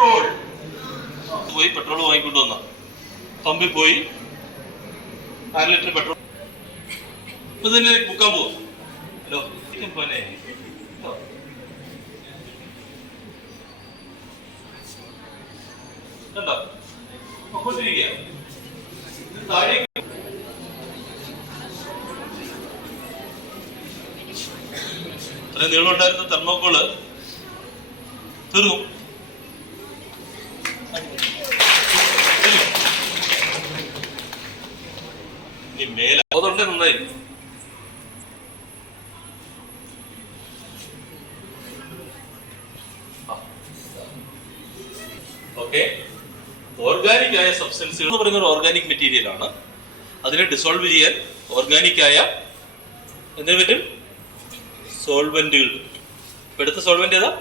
Petrol പോയി petrol വാങ്ങിക്കൊണ്ട് വന്ന പമ്പിൽ പോയി 1/2 ലിറ്റർ പെട്രോൾ ഇപ്പൊ തന്നെ മുക്കാൻ പോവാ. ഹലോ പോനെ കണ്ടോ കൊണ്ടിരിക്കുക താഴെ അത്രയും നീളമുണ്ടായിരുന്ന തെർമോക്കോള് തീർന്നു. മേല അതുകൊണ്ട് നന്നായി. ഓക്കെ, ഓർഗാനിക് ആയ സബ്സ്റ്റൻസുകൾ എന്ന് പറയുന്ന ഒരു ഓർഗാനിക് മെറ്റീരിയൽ ആണ്. അതിനെ ഡിസോൾവ് ചെയ്യാൻ ഓർഗാനിക് ആയ എന്തിനു പറ്റും? സോൾവെന്റുകൾ. ഇപ്പൊ എടുത്ത സോൾവെന്റ് ഏതാ?